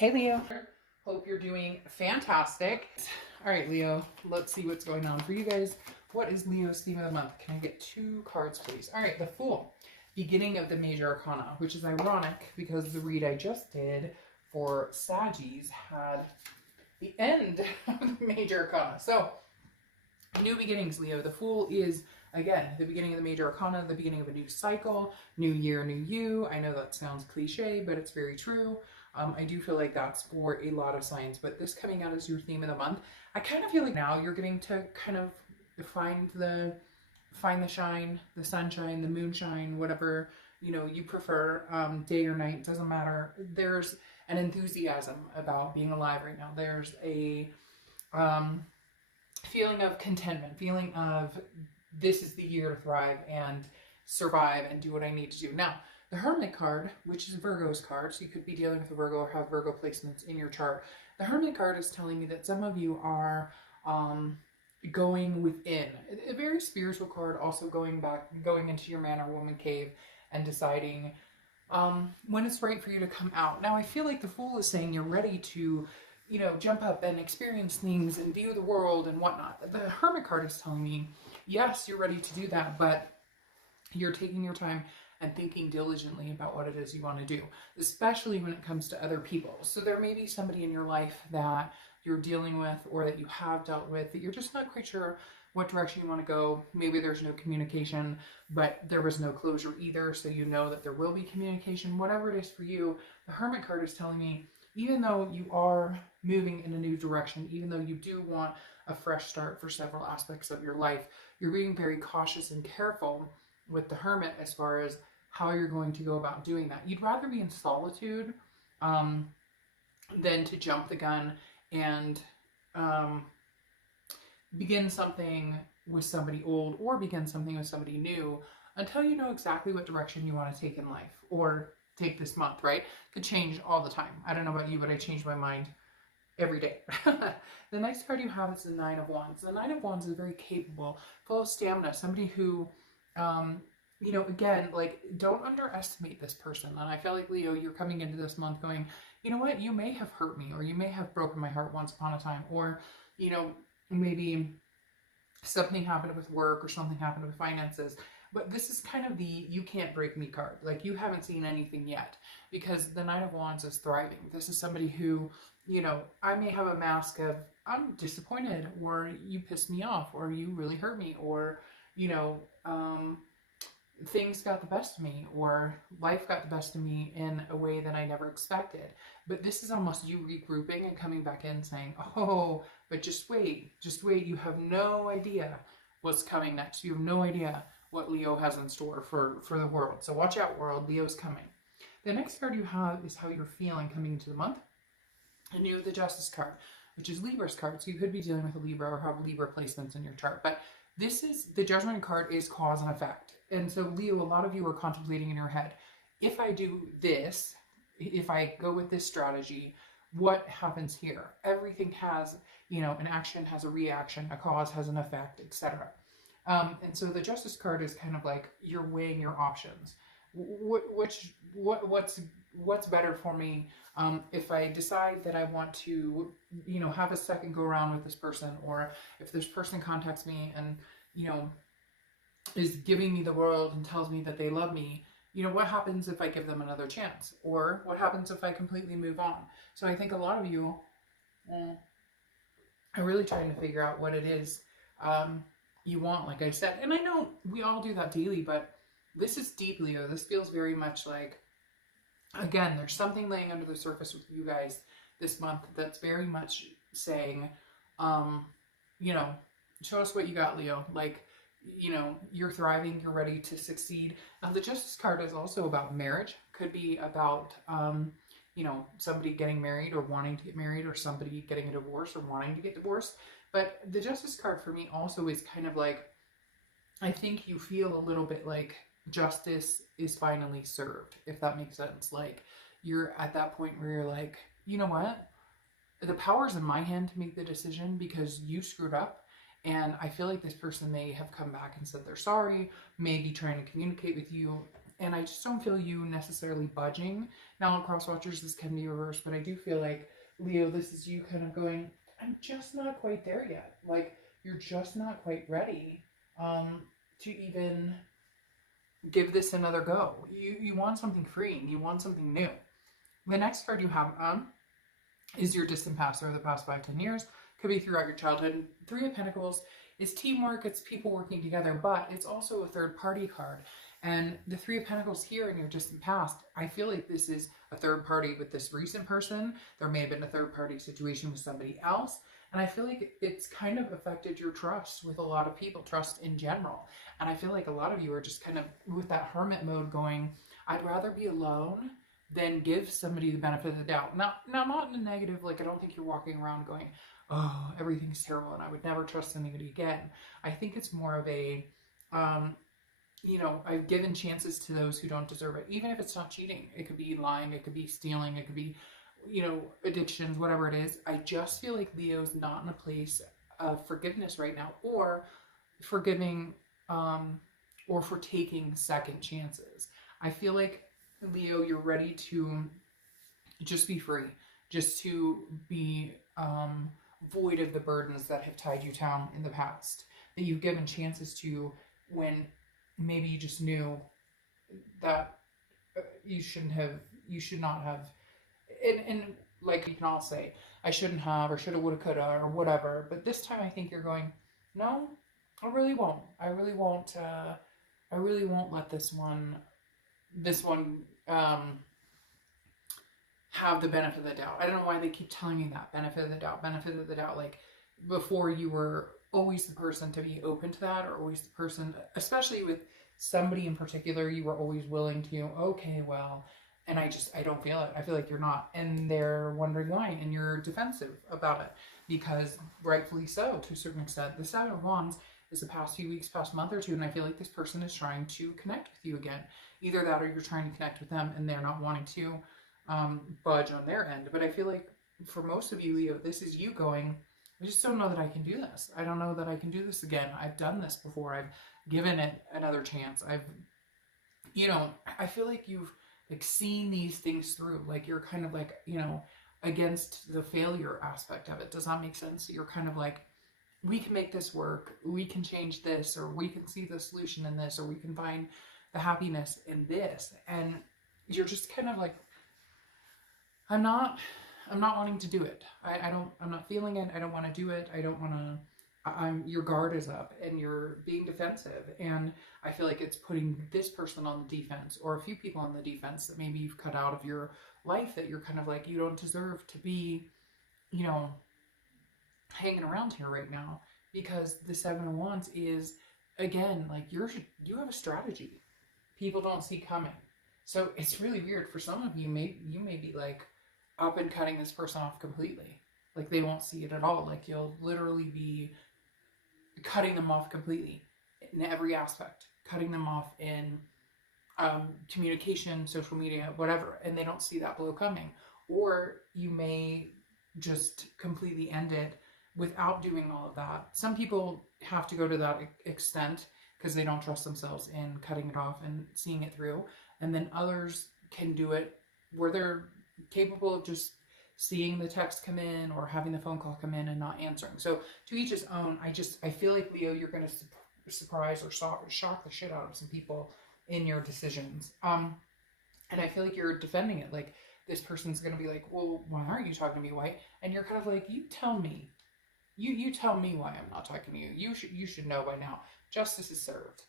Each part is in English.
Hey Leo, hope you're doing fantastic. All right, Leo, let's see what's going on for you guys. What is Leo's theme of the month? Can I get 2 cards, please? All right, the Fool, beginning of the Major Arcana, which is ironic because the read I just did for Saggies had the end of the Major Arcana. So, new beginnings, Leo. The Fool is, again, the beginning of the Major Arcana, the beginning of a new cycle, new year, new you. I know that sounds cliche, but it's very true. I do feel like that's for a lot of signs, but this coming out as your theme of the month, I kind of feel like now you're getting to kind of find the shine, the sunshine, the moonshine, whatever you prefer, day or night, doesn't matter. There's an enthusiasm about being alive right now. There's a feeling of contentment, feeling of this is the year to thrive and survive and do what I need to do. Now, the Hermit card, which is Virgo's card, so you could be dealing with a Virgo or have Virgo placements in your chart. The Hermit card is telling me that some of you are going within. A very spiritual card, also going into your man or woman cave and deciding when it's right for you to come out. Now, I feel like the Fool is saying you're ready to jump up and experience things and view the world and whatnot. The Hermit card is telling me, yes, you're ready to do that, but you're taking your time and thinking diligently about what it is you want to do, especially when it comes to other people. So there may be somebody in your life that you're dealing with or that you have dealt with that you're just not quite sure what direction you want to go. Maybe there's no communication, but there was no closure either, so you know that there will be communication. Whatever it is for you, the Hermit card is telling me, even though you are moving in a new direction, even though you do want a fresh start for several aspects of your life, you're being very cautious and careful with the Hermit as far as how you're going to go about doing that. You'd rather be in solitude than to jump the gun and begin something with somebody old or begin something with somebody new until you know exactly what direction you want to take in life or take this month, right? Could change all the time. I don't know about you, but I change my mind every day. The next card you have is the Nine of Wands. The Nine of Wands is very capable, full of stamina, somebody who again, like, don't underestimate this person. And I feel like, Leo, you're coming into this month going, you know what, you may have hurt me, or you may have broken my heart once upon a time, or, maybe something happened with work or something happened with finances. But this is kind of the you can't break me card. Like, you haven't seen anything yet, because the Nine of Wands is thriving. This is somebody who, I may have a mask of, I'm disappointed, or you pissed me off, or you really hurt me, or, things got the best of me, or life got the best of me in a way that I never expected. But this is almost you regrouping and coming back in saying, oh, but just wait. You have no idea what's coming next. You have no idea what Leo has in store for the world. So watch out, world. Leo's coming. The next card you have is how you're feeling coming into the month. And you have the Justice card, which is Libra's card. So you could be dealing with a Libra or have Libra placements in your chart. But this is, the Judgment card is cause and effect. And so, Leo, a lot of you are contemplating in your head, if I do this, if I go with this strategy, what happens here? Everything has, an action has a reaction, a cause has an effect, etc. And so the Justice card is kind of like you're weighing your options. What's better for me if I decide that I want to, have a second go around with this person, or if this person contacts me and, is giving me the world and tells me that they love me, what happens if I give them another chance? Or what happens if I completely move on? So I think a lot of you are really trying to figure out what it is you want, like I said. And I know we all do that daily, but this is deep, Leo. This feels very much like, again, there's something laying under the surface with you guys this month that's very much saying, show us what you got, Leo. Like, you're thriving, you're ready to succeed. The Justice card is also about marriage. Could be about, somebody getting married or wanting to get married, or somebody getting a divorce or wanting to get divorced. But the Justice card for me also is kind of like, I think you feel a little bit like justice is finally served, if that makes sense. Like, you're at that point where you're like, you know what? The power's in my hand to make the decision because you screwed up. And I feel like this person may have come back and said they're sorry, maybe trying to communicate with you and I just don't feel you necessarily budging. Now on cross watchers, this can be reversed, but I do feel like, Leo, this is you kind of going, I'm just not quite there yet. Like, you're just not quite ready to even give this another go. You want something freeing. You want something new. The next card you have is your distant past or the past 5-10 years. Could be throughout your childhood. Three of Pentacles is teamwork. It's people working together, but it's also a third party card. And the Three of Pentacles here in your distant past, I feel like this is a third party with this recent person. There may have been a third party situation with somebody else. And I feel like it's kind of affected your trust with a lot of people, trust in general. And I feel like a lot of you are just kind of with that hermit mode going, I'd rather be alone than give somebody the benefit of the doubt. Now not in a negative, like I don't think you're walking around going, oh, everything's terrible and I would never trust anybody again. I think it's more of a, you know, I've given chances to those who don't deserve it. Even if it's not cheating, it could be lying, it could be stealing, it could be, you know, addictions, whatever it is. I just feel like Leo's not in a place of forgiveness right now, or forgiving, or for taking second chances. I feel like, Leo, you're ready to just be free, just to be void of the burdens that have tied you down in the past, that you've given chances to when maybe you just knew that you should not have, and like you can all say, I shouldn't have, or shoulda, woulda, coulda, or whatever. But this time I think you're going, no, I really won't. I really won't let this one have the benefit of the doubt. I don't know why they keep telling me that. Benefit of the doubt. Like, before you were always the person to be open to that, or always the person, especially with somebody in particular, you were always willing to, okay, well, and I don't feel it. I feel like you're not. And they're wondering why, and you're defensive about it, because rightfully so, to a certain extent. The Seven of Wands is the past few weeks, past month or two, and I feel like this person is trying to connect with you again. Either that, or you're trying to connect with them and they're not wanting to budge on their end. But I feel like for most of you, Leo, this is you going, I just don't know that I can do this. I don't know that I can do this again. I've done this before. I've given it another chance. You know, I feel like you've like seen these things through. Like, you're kind of like, you know, against the failure aspect of it. Does that make sense? You're kind of like, we can make this work. We can change this, or we can see the solution in this, or we can find the happiness in this. And you're just kind of like, I'm not wanting to do it. I'm not feeling it. I don't want to do it. I don't want to, your guard is up and you're being defensive. And I feel like it's putting this person on the defense, or a few people on the defense that maybe you've cut out of your life, that you're kind of like, you don't deserve to be, you know, hanging around here right now. Because the Seven of Wands is, again, like, you have a strategy people don't see coming. So it's really weird. For some of you, you may be like up and cutting this person off completely. Like, they won't see it at all. Like, you'll literally be cutting them off completely in every aspect. Cutting them off in communication, social media, whatever. And they don't see that blow coming. Or you may just completely end it without doing all of that. Some people have to go to that extent because they don't trust themselves in cutting it off and seeing it through. And then others can do it where they're capable of just seeing the text come in or having the phone call come in and not answering. So to each his own. I feel like, Leo, you're going to surprise or shock the shit out of some people in your decisions. And I feel like you're defending it. Like, this person's going to be like, well, why aren't you talking to me, White? And you're kind of like, you tell me. You tell me why I'm not talking to you. You should know by now. Justice is served.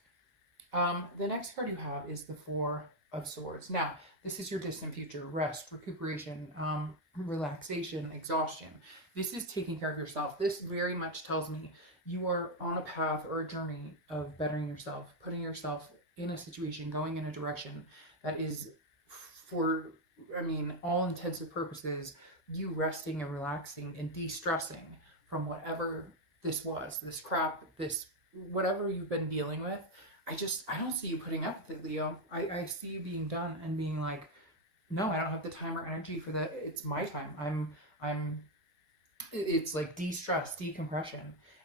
The next card you have is the Four of Swords. Now, this is your distant future. Rest, recuperation, relaxation, exhaustion. This is taking care of yourself. This very much tells me you are on a path or a journey of bettering yourself, putting yourself in a situation, going in a direction that is, for, I mean, all intents and purposes, you resting and relaxing and de-stressing from whatever this was, this crap, this, whatever you've been dealing with. I don't see you putting up with it, Leo. I see you being done and being like, no, I don't have the time or energy for that. It's my time. it's like de-stress, decompression.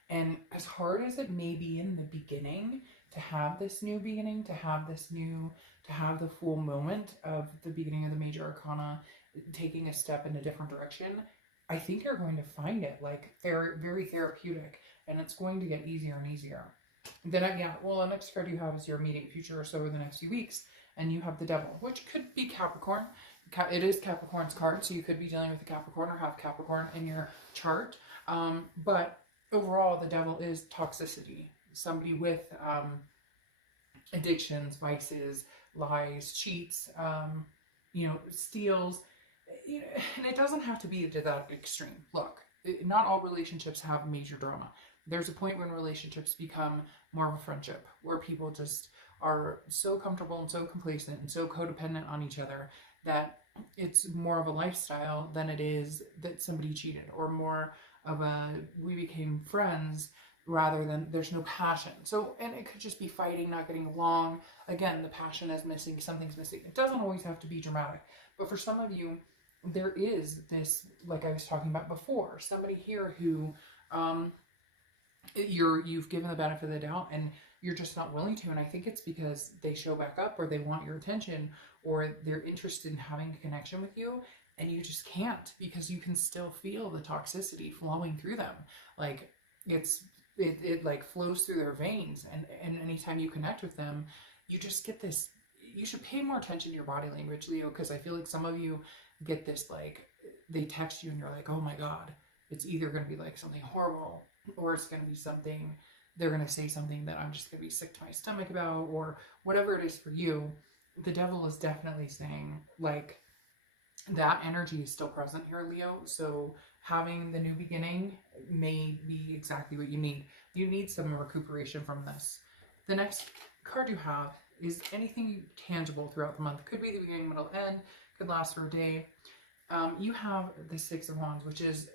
And as hard as it may be in the beginning to have this new beginning, to have the full moment of the beginning of the major arcana, taking a step in a different direction, I think you're going to find it like very therapeutic, and it's going to get easier and easier. Then the next card you have is your immediate future, so over the next few weeks, and you have the Devil, which could be Capricorn. It is Capricorn's card, so you could be dealing with a Capricorn or have Capricorn in your chart. But overall, the Devil is toxicity. Somebody with addictions, vices, lies, cheats, steals. And it doesn't have to be to that extreme. Look, not all relationships have major drama. There's a point when relationships become more of a friendship, where people just are so comfortable and so complacent and so codependent on each other that it's more of a lifestyle than it is that somebody cheated, or more of a we became friends rather than there's no passion. So, and it could just be fighting, not getting along. Again, the passion is missing, something's missing. It doesn't always have to be dramatic, but for some of you, there is this, like I was talking about before, somebody here who you've given the benefit of the doubt and you're just not willing to. And I think it's because they show back up, or they want your attention, or they're interested in having a connection with you, and you just can't, because you can still feel the toxicity flowing through them. Like it like flows through their veins, and anytime you connect with them, you just get this. You should pay more attention to your body language, Leo, because I feel like some of you get this, like they text you and you're like, oh my God, it's either going to be like something horrible, or it's going to be something, they're going to say something that I'm just going to be sick to my stomach about, or whatever it is for you. The Devil is definitely saying, like, that energy is still present here, Leo. So having the new beginning may be exactly what you need. You need some recuperation from this. The next card you have is anything tangible throughout the month. Could be the beginning, middle, end. Could last for a day. You have the Six of Wands, which is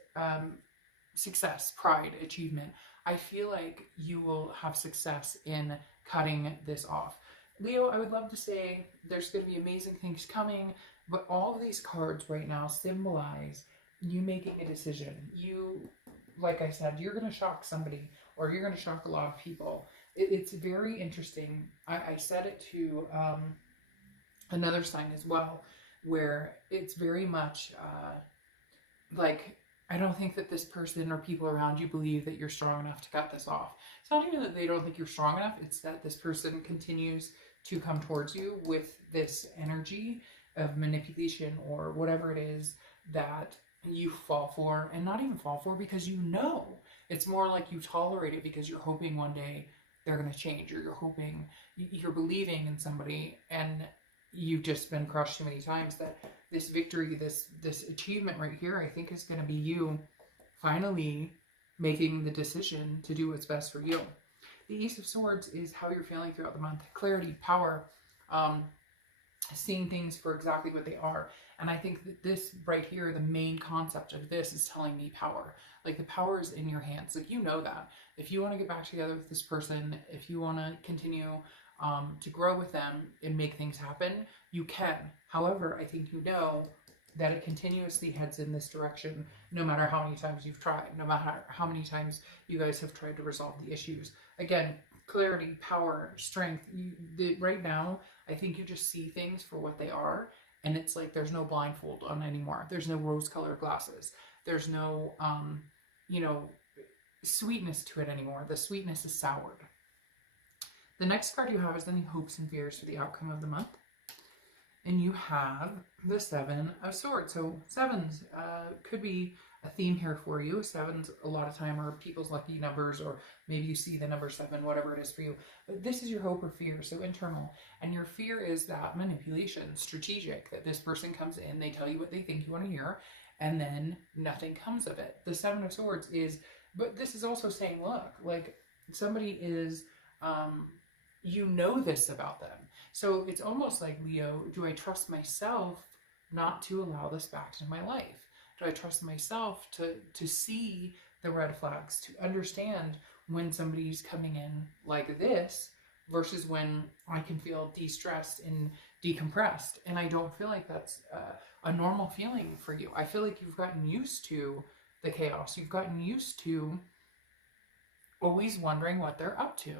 success, pride, achievement. I feel like you will have success in cutting this off. Leo, I would love to say there's going to be amazing things coming, but all of these cards right now symbolize you making a decision. You, like I said, you're going to shock somebody, or you're going to shock a lot of people. It's very interesting. I said it to another sign as well, where it's very much like, I don't think that this person or people around you believe that you're strong enough to cut this off. It's not even that they don't think you're strong enough. It's that this person continues to come towards you with this energy of manipulation, or whatever it is that you fall for, and not even fall for because you know. It's more like you tolerate it because you're hoping one day they're going to change, or you're hoping, you're believing in somebody, and you've just been crushed too many times that this victory, this achievement right here, I think is going to be you finally making the decision to do what's best for you. The Ace of Swords is how you're feeling throughout the month. Clarity, power, seeing things for exactly what they are. And I think that this right here, the main concept of this is telling me power. Like, the power is in your hands. Like, you know that. If you want to get back together with this person, if you want to continue to grow with them and make things happen, you can. However, I think you know that it continuously heads in this direction, no matter how many times you've tried, no matter how many times you guys have tried to resolve the issues. Again, clarity, power, strength. Right now, I think you just see things for what they are, and it's like there's no blindfold on anymore. There's no rose-colored glasses. There's no, sweetness to it anymore. The sweetness is soured. The next card you have is any hopes and fears for the outcome of the month. And you have the Seven of Swords. So sevens could be a theme here for you. Sevens a lot of time are people's lucky numbers, or maybe you see the number 7, whatever it is for you. But this is your hope or fear, so internal. And your fear is that manipulation, strategic, that this person comes in, they tell you what they think you want to hear, and then nothing comes of it. The Seven of Swords is, but this is also saying, look, like somebody is, you know this about them. So it's almost like, Leo, do I trust myself not to allow this back into my life? Do I trust myself to see the red flags, to understand when somebody's coming in like this versus when I can feel de-stressed and decompressed? And I don't feel like that's a normal feeling for you. I feel like you've gotten used to the chaos. You've gotten used to always wondering what they're up to.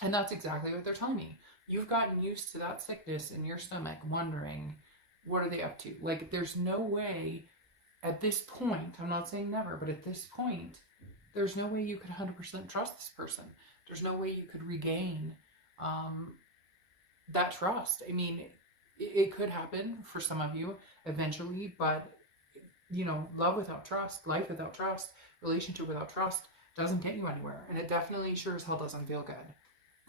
And that's exactly what they're telling me. You've gotten used to that sickness in your stomach, wondering, what are they up to? Like, there's no way at this point, I'm not saying never, but at this point, there's no way you could 100% trust this person. There's no way you could regain um, that trust. I mean, it could happen for some of you eventually, but you know, love without trust, life without trust, relationship without trust doesn't get you anywhere. And it definitely sure as hell doesn't feel good.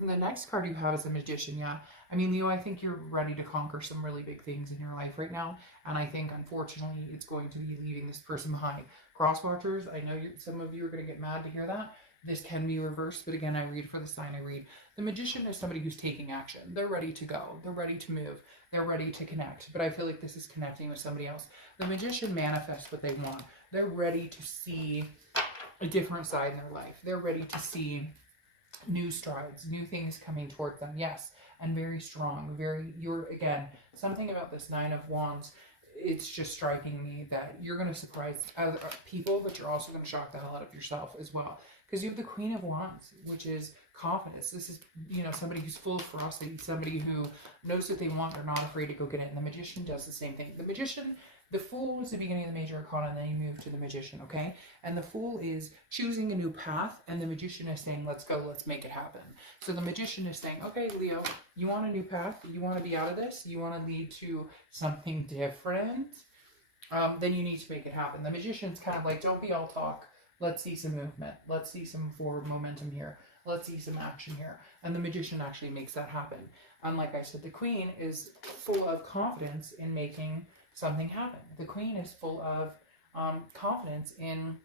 And the next card you have is the Magician. Yeah. I mean, Leo, I think you're ready to conquer some really big things in your life right now. And I think, unfortunately, it's going to be leaving this person behind. Cross watchers, I know some of you are going to get mad to hear that. This can be reversed, but again, I read for the sign I read. The Magician is somebody who's taking action. They're ready to go. They're ready to move. They're ready to connect. But I feel like this is connecting with somebody else. The Magician manifests what they want. They're ready to see a different side in their life. They're ready to see new strides, new things coming towards them. Yes, and very strong. You're, again, something about this Nine of Wands, it's just striking me that you're going to surprise other people, but you're also going to shock the hell out of yourself as well. Because you have the Queen of Wands, which is confidence. This is, you know, somebody who's full of ferocity, somebody who knows what they want, they're not afraid to go get it. And the Magician does the same thing. The Magician, the Fool was the beginning of the Major Arcana, and then you move to the Magician, okay? And the Fool is choosing a new path, and the Magician is saying, let's go, let's make it happen. So the Magician is saying, okay, Leo, you want a new path? You want to be out of this? You want to lead to something different? Then you need to make it happen. The Magician's kind of like, don't be all talk. Let's see some movement. Let's see some forward momentum here. Let's see some action here. And the Magician actually makes that happen. Unlike I said, the Queen is full of confidence in making something happen. The Queen is full of confidence in,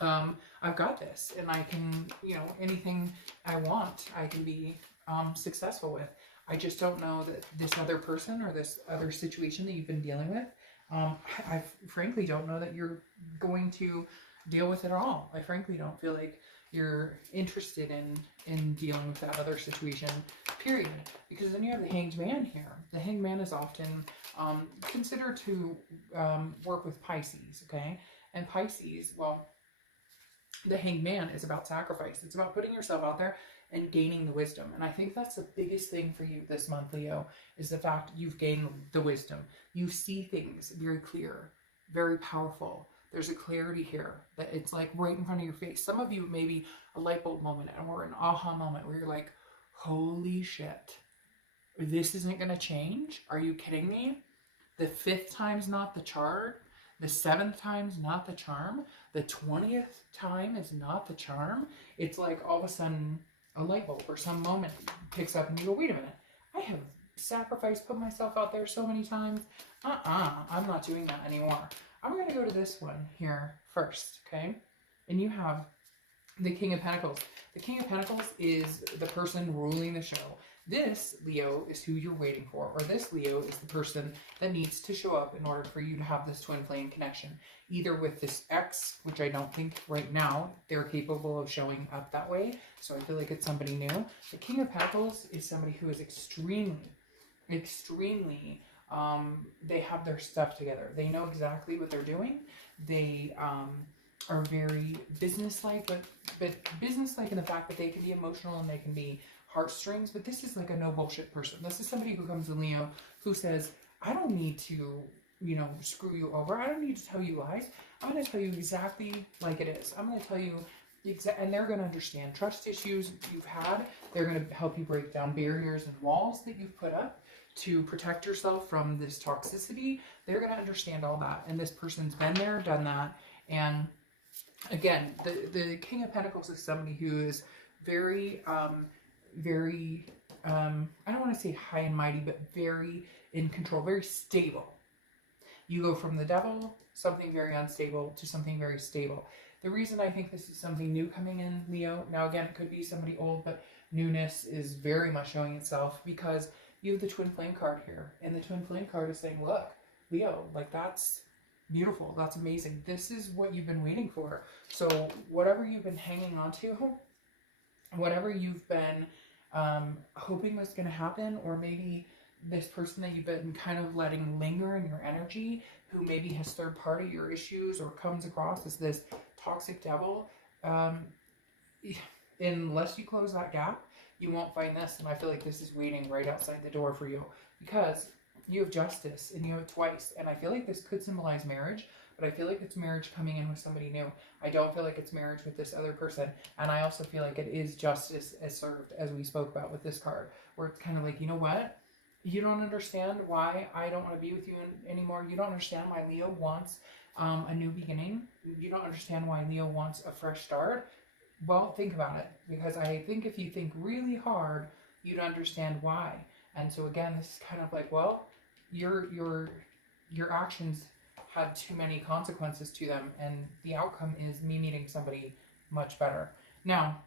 I've got this, and I can, you know, anything I want, I can be successful with. I just don't know that this other person or this other situation that you've been dealing with, I frankly don't know that you're going to deal with it all. I frankly don't feel like you're interested in dealing with that other situation, period. Because then you have the Hanged Man here. The Hanged Man is often considered to work with Pisces, okay? And Pisces, well, the Hanged Man is about sacrifice. It's about putting yourself out there and gaining the wisdom. And I think that's the biggest thing for you this month, Leo, is the fact you've gained the wisdom. You see things very clear, very powerful. There's a clarity here that it's like right in front of your face. Some of you, maybe a light bulb moment or an aha moment where you're like, holy shit, this isn't going to change? Are you kidding me? The 5th time's not the charm. The 7th time's not the charm. The 20th time is not the charm. It's like all of a sudden a light bulb or some moment picks up and you go, wait a minute, I have sacrificed, put myself out there so many times. I'm not doing that anymore. I'm going to go to this one here first, okay? And you have the King of Pentacles. The King of Pentacles is the person ruling the show. This, Leo, is who you're waiting for, or this, Leo, is the person that needs to show up in order for you to have this twin flame connection, either with this ex, which I don't think right now they're capable of showing up that way, so I feel like it's somebody new. The King of Pentacles is somebody who is extremely, they have their stuff together. They know exactly what they're doing. They are very businesslike, but businesslike in the fact that they can be emotional and they can be heartstrings, but this is like a no bullshit person. This is somebody who comes to Leo who says, I don't need to, you know, screw you over. I don't need to tell you lies. I'm going to tell you exactly like it is. I'm going to tell you and they're going to understand trust issues you've had. They're going to help you break down barriers and walls that you've put up to protect yourself from this toxicity. They're going to understand all that. And this person's been there, done that. And again, the King of Pentacles is somebody who is very, I don't want to say high and mighty, but very in control, very stable. You go from the devil, something very unstable, to something very stable. The reason I think this is something new coming in, Leo, now again, it could be somebody old, but newness is very much showing itself because you have the twin flame card here. And the twin flame card is saying, look, Leo, like that's beautiful. That's amazing. This is what you've been waiting for. So whatever you've been hanging on to, whatever you've been hoping was going to happen, or maybe this person that you've been kind of letting linger in your energy, who maybe has third party your issues or comes across as this toxic devil, unless you close that gap, you won't find this. And I feel like this is waiting right outside the door for you, because you have justice and you have it twice. And I feel like this could symbolize marriage, but I feel like it's marriage coming in with somebody new. I don't feel like it's marriage with this other person. And I also feel like it is justice as served, as we spoke about with this card, where it's kind of like, you know what? You don't understand why I don't want to be with you anymore. You don't understand why Leo wants a new beginning. You don't understand why Leo wants a fresh start. Well, think about it, because I think if you think really hard, you'd understand why. And so again, this is kind of like, well, your actions had too many consequences to them, and the outcome is me meeting somebody much better. Now,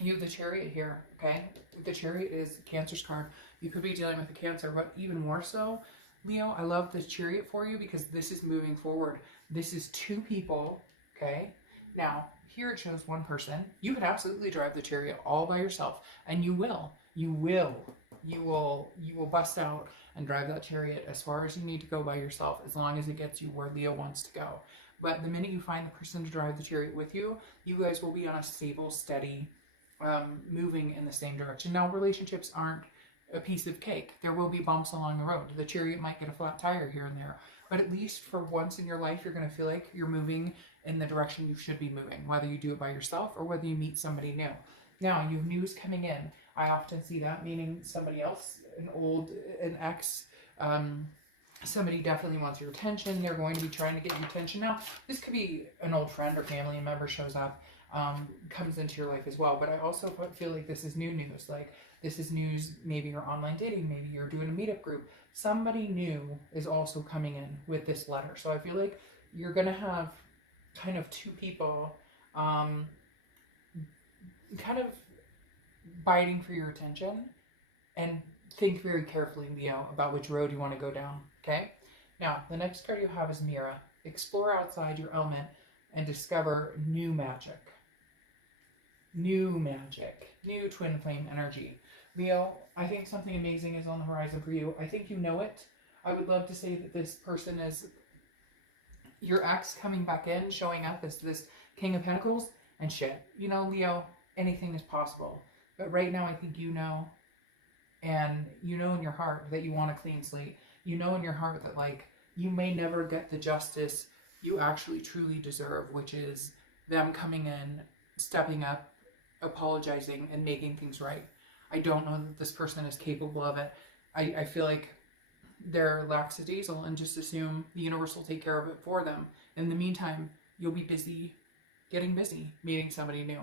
you have the Chariot here, okay? The Chariot is Cancer's card. You could be dealing with a Cancer, but even more so, Leo, I love the Chariot for you because this is moving forward. This is two people, okay? Now, here it shows one person. You could absolutely drive the Chariot all by yourself, and you will. You will bust out and drive that Chariot as far as you need to go by yourself, as long as it gets you where Leo wants to go. But the minute you find the person to drive the Chariot with you, you guys will be on a stable, steady, moving in the same direction. Now, relationships aren't a piece of cake. There will be bumps along the road. The Chariot might get a flat tire here and there, but at least for once in your life, you're going to feel like you're moving in the direction you should be moving, whether you do it by yourself or whether you meet somebody new. Now, you have news coming in. I often see that, meaning somebody else, an ex, somebody definitely wants your attention. They're going to be trying to get your attention. Now, this could be an old friend or family member shows up, comes into your life as well. But I also feel like this is new news. Like, this is news, maybe you're online dating, maybe you're doing a meetup group. Somebody new is also coming in with this letter. So I feel like you're going to have kind of two people kind of biting for your attention, and think very carefully, Leo, about which road you want to go down, okay? Now, the next card you have is Mira. Explore outside your element and discover new magic. New magic. New twin flame energy. Leo, I think something amazing is on the horizon for you. I think you know it. I would love to say that this person is your ex coming back in, showing up as this King of Pentacles, and shit. You know, Leo, anything is possible. But right now, I think you know, and you know in your heart that you want a clean slate. You know in your heart that, like, you may never get the justice you actually truly deserve, which is them coming in, stepping up, apologizing, and making things right. I don't know that this person is capable of it. I feel like they're lackadaisical and just assume the universe will take care of it for them. In the meantime, you'll be busy, getting busy, meeting somebody new.